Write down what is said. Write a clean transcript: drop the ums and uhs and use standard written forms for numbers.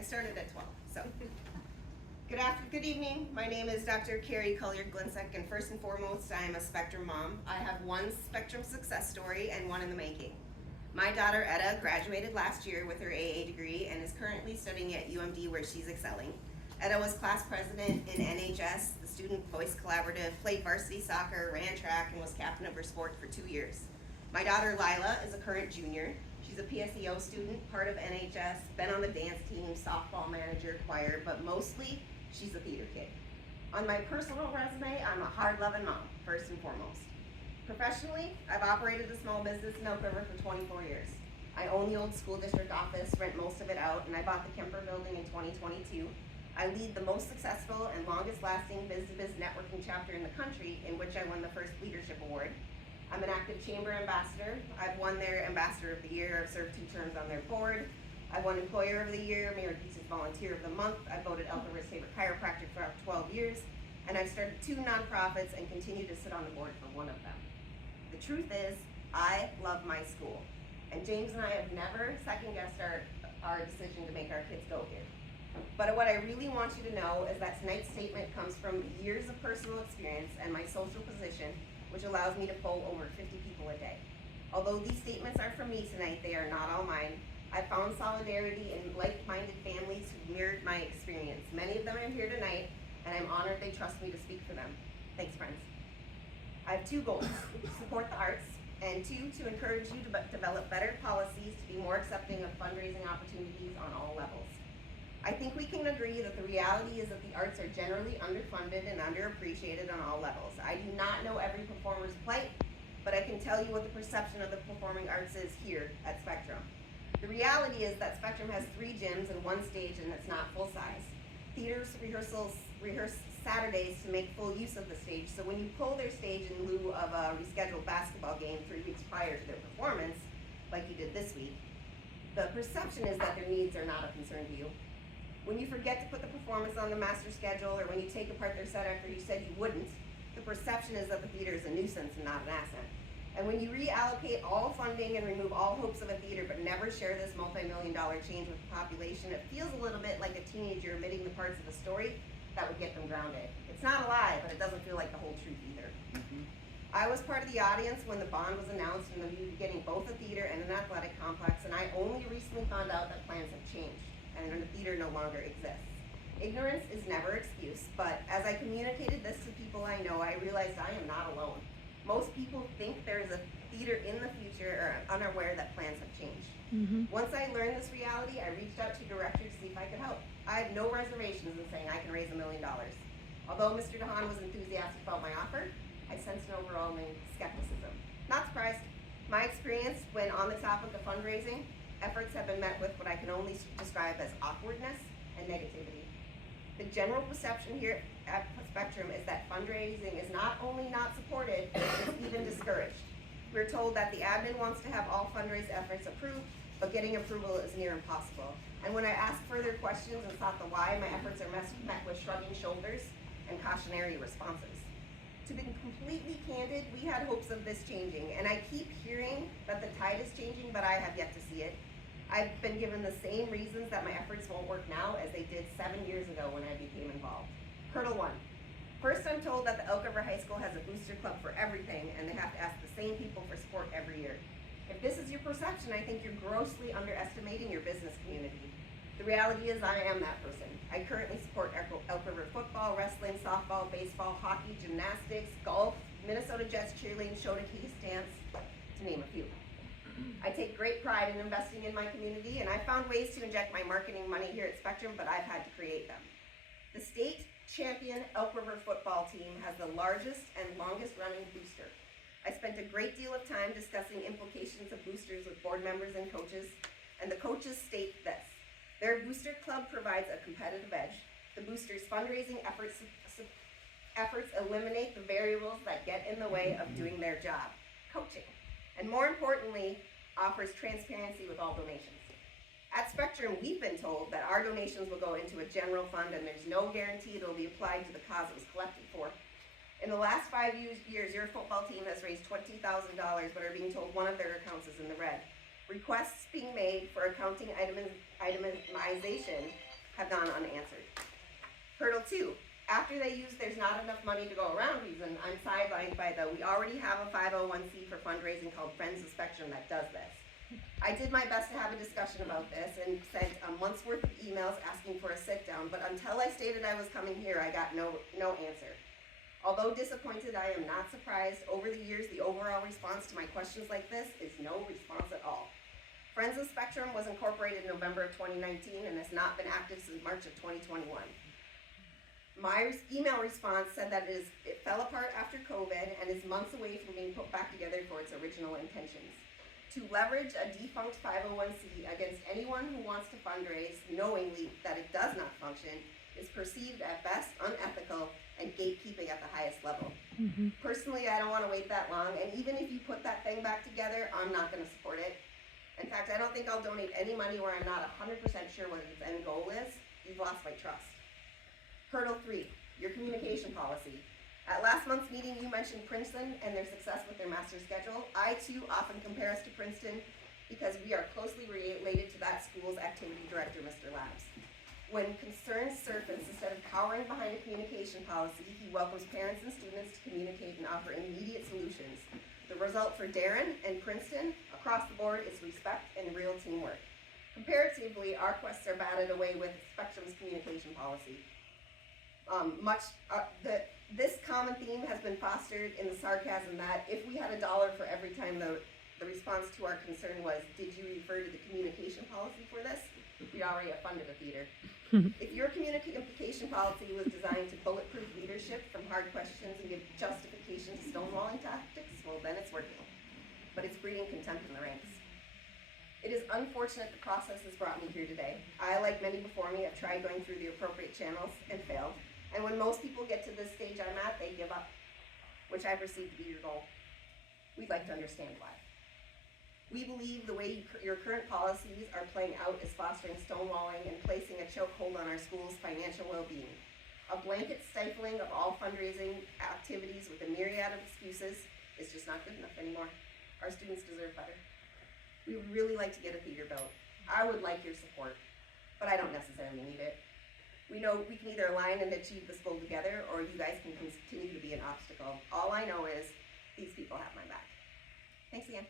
I started at 12, so. Good evening. My name is Dr. Carrie Colliard-Glinsek, and first and foremost, I am a Spectrum mom. I have one Spectrum success story and one in the making. My daughter Etta graduated last year with her AA degree and is currently studying at UMD where she's excelling. Etta was class president in NHS, the Student Voice Collaborative, played varsity soccer, ran track, and was captain of her sport for 2 years. My daughter Lila is a current junior. She's a PSEO student, part of NHS, been on the dance team, softball manager, choir, but mostly she's a theater kid. On my personal resume, I'm a hard-loving mom, first and foremost. Professionally, I've operated a small business in Elk River for 24 years. I own the old school district office, rent most of it out, and I bought the Kemper building in 2022. I lead the most successful and longest lasting biz-to-biz networking chapter in the country, in which I won the first leadership award. I'm an active chamber ambassador. I've won their ambassador of the year. I've served 2 terms on their board. I've won employer of the year, Mayor Deese's volunteer of the month. I've voted Elk River's favorite chiropractor for 12 years. And I've started 2 nonprofits and continue to sit on the board for one of them. The truth is, I love my school. And James and I have never second-guessed our decision to make our kids go here. But what I really want you to know is that tonight's statement comes from years of personal experience and my social position, which allows me to poll over 50 people a day. Although these statements are from me tonight, they are not all mine. I found solidarity in like-minded families who mirrored my experience. Many of them are here tonight, and I'm honored they trust me to speak for them. Thanks, friends. I have 2 goals: support the arts, and 2, to encourage you to develop better policies to be more accepting of fundraising opportunities on all levels. I think we can agree that the reality is that the arts are generally underfunded and underappreciated on all levels. I do not know every performer's plight, but I can tell you what the perception of the performing arts is here at Spectrum. The reality is that Spectrum has 3 gyms and 1 stage, and it's not full size. Theaters rehearse Saturdays to make full use of the stage, so when you pull their stage in lieu of a rescheduled basketball game 3 weeks prior to their performance, like you did this week, the perception is that their needs are not a concern to you. When you forget to put the performance on the master schedule, or when you take apart their set after you said you wouldn't, the perception is that the theater is a nuisance and not an asset. And when you reallocate all funding and remove all hopes of a theater but never share this multi-million-dollar change with the population, it feels a little bit like a teenager omitting the parts of a story that would get them grounded. It's not a lie, but it doesn't feel like the whole truth either. I was part of the audience when the bond was announced and we were getting both a theater and an athletic complex, and I only recently found out that plans have changed and the theater no longer exists. Ignorance is never excuse, but as I communicated this to people I know, I realized I am not alone. Most people think there is a theater in the future or are unaware that plans have changed. Once I learned this reality, I reached out to director to see if I could help. I have no reservations in saying I can raise $1 million. Although Mr. DeHaan was enthusiastic about my offer, I sensed an overwhelming skepticism. Not surprised. My experience when on the topic of fundraising, efforts have been met with what I can only describe as awkwardness and negativity. The general perception here at Spectrum is that fundraising is not only not supported, it's even discouraged. We're told that the admin wants to have all fundraise efforts approved, but getting approval is near impossible. And when I ask further questions and sought the why, my efforts are met with shrugging shoulders and cautionary responses. To be completely candid, we had hopes of this changing, and I keep hearing that the tide is changing, but I have yet to see it. I've been given the same reasons that my efforts won't work now as they did 7 years ago when I became involved. Hurdle 1. First, I'm told that the Elk River High School has a booster club for everything, and they have to ask the same people for support every year. If this is your perception, I think you're grossly underestimating your business community. The reality is I am that person. I currently support Elk River football, wrestling, softball, baseball, hockey, gymnastics, golf, Minnesota Jets cheerleading, Shotoki dance, to name a few. I take great pride in investing in my community, and I found ways to inject my marketing money here at Spectrum, but I've had to create them. The state champion Elk River football team has the largest and longest running booster. I spent a great deal of time discussing implications of boosters with board members and coaches, and the coaches state this: their booster club provides a competitive edge. The boosters' fundraising efforts eliminate the variables that get in the way of doing their job, coaching, and more importantly, offers transparency with all donations. At Spectrum, we've been told that our donations will go into a general fund and there's no guarantee it will be applied to the cause it was collected for. In the last 5 years, your football team has raised $20,000, but are being told one of their accounts is in the red. Requests being made for accounting itemization have gone unanswered. Hurdle 2, after they use there's not enough money to go around reason, I'm sidelined by the we already have a 501c for fundraising called Friends of Spectrum that does this. I did my best to have a discussion about this and sent a month's worth of emails asking for a sit down, but until I stated I was coming here, I got no answer. Although disappointed, I am not surprised. Over the years, the overall response to my questions like this is no response at all. Friends of Spectrum was incorporated in November of 2019 and has not been active since March of 2021. My email response said that it fell apart after COVID and is months away from being put back together for its original intentions. To leverage a defunct 501c against anyone who wants to fundraise knowingly that it does not function is perceived at best unethical and gatekeeping at the highest level. Personally, I don't want to wait that long, and even if you put that thing back together, I'm not going to support it. In fact, I don't think I'll donate any money where I'm not 100% sure what its end goal is. You've lost my trust. Hurdle 3, your communication policy. At last month's meeting, you mentioned Princeton and their success with their master schedule. I too often compare us to Princeton because we are closely related to that school's activity director, Mr. Labs. When concerns surface, instead of cowering behind a communication policy, he welcomes parents and students to communicate and offer immediate solutions. The result for Darren and Princeton across the board is respect and real teamwork. Comparatively, our quests are batted away with Spectrum's communication policy. This common theme has been fostered in the sarcasm that if we had $1 for every time the response to our concern was, did you refer to the communication policy for this? We already have funded a theater. If your communication policy was designed to bulletproof leadership from hard questions and give justification to stonewalling tactics, well then it's working. But it's breeding contempt in the ranks. It is unfortunate the process has brought me here today. I, like many before me, have tried going through the appropriate channels and failed. And when most people get to this stage I'm at, they give up, which I perceive to be your goal. We'd like to understand why. We believe the way your current policies are playing out is fostering stonewalling and placing a chokehold on our school's financial well-being. A blanket stifling of all fundraising activities with a myriad of excuses is just not good enough anymore. Our students deserve better. We would really like to get a theater built. I would like your support, but I don't necessarily need it. We know we can either align and achieve this goal together, or you guys can continue to be an obstacle. All I know is these people have my back. Thanks again.